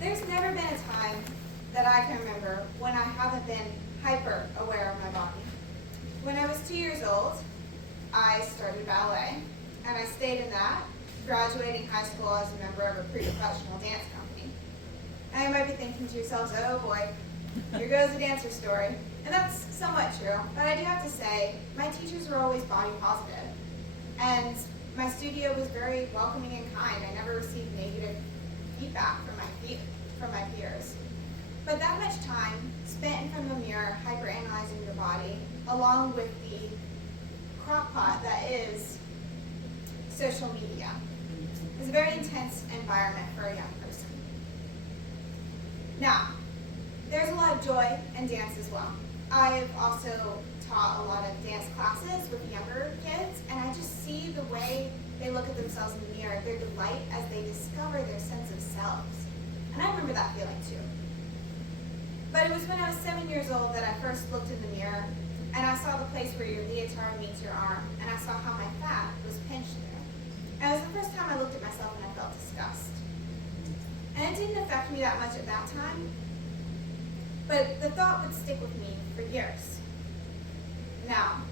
There's never been a time that I can remember when I haven't been hyper aware of my body. When I was 2 years old, I started ballet, and I stayed in that, graduating high school as a member of a pre-professional dance company. And you might be thinking to yourselves, oh boy, here goes the dancer story. And that's somewhat true, but I do have to say, my teachers were always body positive. And my studio was very welcoming and kind. I never received negative feedback from my peers. But that much time spent in front of a mirror hyperanalyzing your body, along with the crockpot that is social media, is a very intense environment for a young person. Now, there's a lot of joy in dance as well. I've also taught a lot of dance classes with younger kids, and I just see the way they look at themselves in the mirror, their delight as they discover their sense of selves. And I remember that feeling too. But it was when I was 7 years old that I first looked in the mirror, and I saw the place where your leotard meets your arm, and I saw how my fat was pinched there. And it was the first time I looked at myself and I felt disgust. And it didn't affect me that much at that time, but the thought would stick with me for years. Now,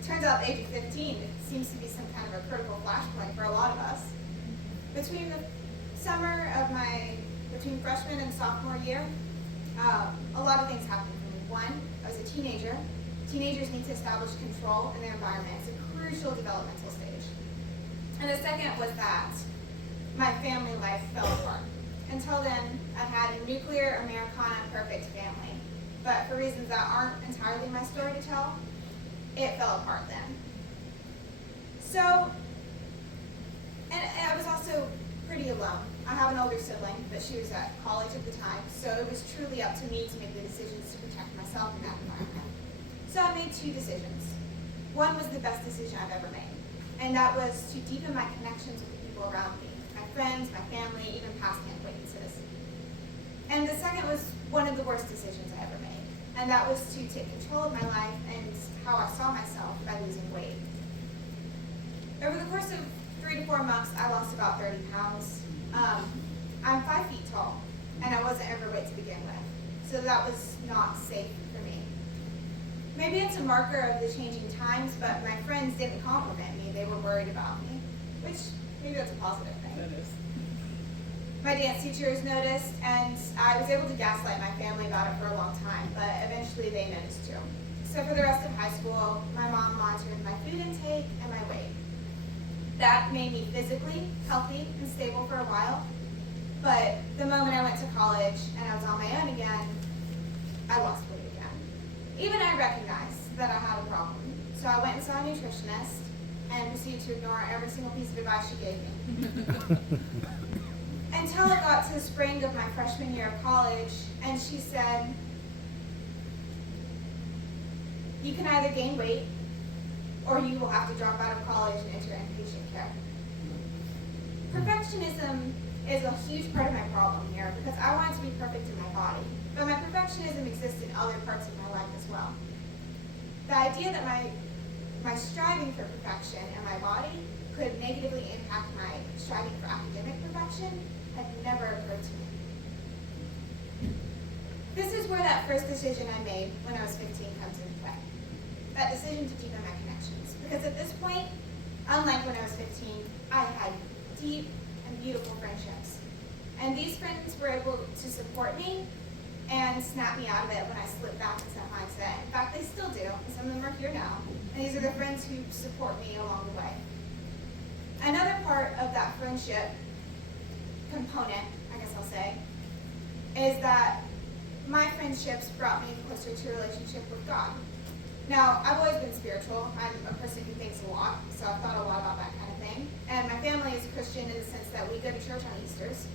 it turns out at the age of 15, it seems to be some kind of a critical flashpoint for a lot of us. Between the summer of between freshman and sophomore year, a lot of things happened for me. One, I was a teenager. Teenagers need to establish control in their environment. It's a crucial developmental stage. And the second was that my family life fell apart. Until then, I've had a nuclear Americana perfect family. But for reasons that aren't entirely my story to tell, it fell apart then. So, and I was also pretty alone. I have an older sibling, but she was at college at the time, so it was truly up to me to make the decisions to protect myself in that environment. So I made two decisions. One was the best decision I've ever made, and that was to deepen my connections with the people around me, my friends, my family, even past acquaintances. And the second was one of the worst decisions I ever made, and that was to take control of my life and how I saw myself by losing weight. Over the course of 3 to 4 months, I lost about 30 pounds. I'm 5 feet tall, and I wasn't overweight to begin with, so that was not safe for me. Maybe it's a marker of the changing times, but my friends didn't compliment me. They were worried about me, which maybe that's a positive thing. That is. My dance teachers noticed, and I was able to gaslight my family about it for a long time, but eventually they noticed too. So for the rest of high school, my mom monitored my food intake and my weight. That made me physically healthy and stable for a while, but the moment I went to college and I was on my own again, I lost weight again. Even I recognized that I had a problem, so I went and saw a nutritionist and proceeded to ignore every single piece of advice she gave me. Until it got to the spring of my freshman year of college, and she said, you can either gain weight or you will have to drop out of college and enter inpatient care. Perfectionism is a huge part of my problem here because I want it to be perfect in my body, but my perfectionism exists in other parts of my life as well. The idea that my striving for perfection in my body could negatively impact my striving for academic perfection had never occurred to me. This is where that first decision I made when I was 15 comes into play. That decision to deepen my connections. Because at this point, unlike when I was 15, I had deep and beautiful friendships. And these friends were able to support me and snap me out of it when I slipped back into that mindset. In fact, they still do, and some of them are here now. And these are the friends who support me along the way. Another part of that friendship component, I guess I'll say, is that my friendships brought me closer to a relationship with God. Now, I've always been spiritual. I'm a person who thinks a lot, so I've thought a lot about that kind of thing. And my family is Christian in the sense that we go to church on Easters.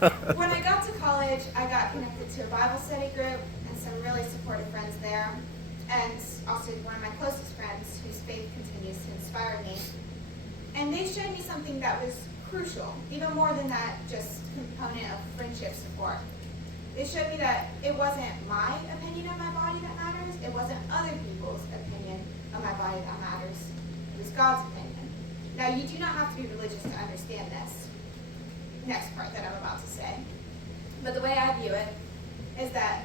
But when I got to college, I got connected to a Bible study group and some really supportive friends there, and also one of my closest friends whose faith continues to inspire me. And they showed me something that was crucial, even more than that just component of friendship support. They showed me that it wasn't my opinion of my body that matters, it wasn't other people's opinion of my body that matters, it was God's opinion. Now, you do not have to be religious to understand this, next part that I'm about to say. But the way I view it is that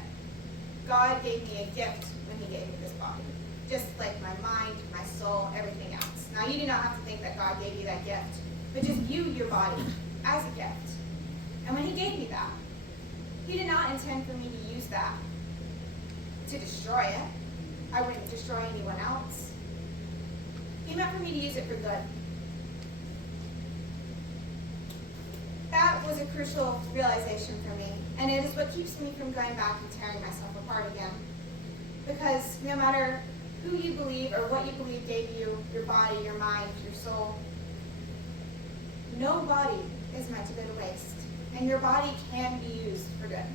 God gave me a gift when he gave me this body. Just like my mind, my soul, everything else. Now, you do not have to think that God gave you that gift, but just view your body as a gift. And when he gave me that, he did not intend for me to use that to destroy it. I wouldn't destroy anyone else. He meant for me to use it for good. That was a crucial realization for me, and it is what keeps me from going back and tearing myself apart again. Because no matter who you believe or what you believe gave you your body, your mind, your soul, no body is meant to go to waste, and your body can be used for good.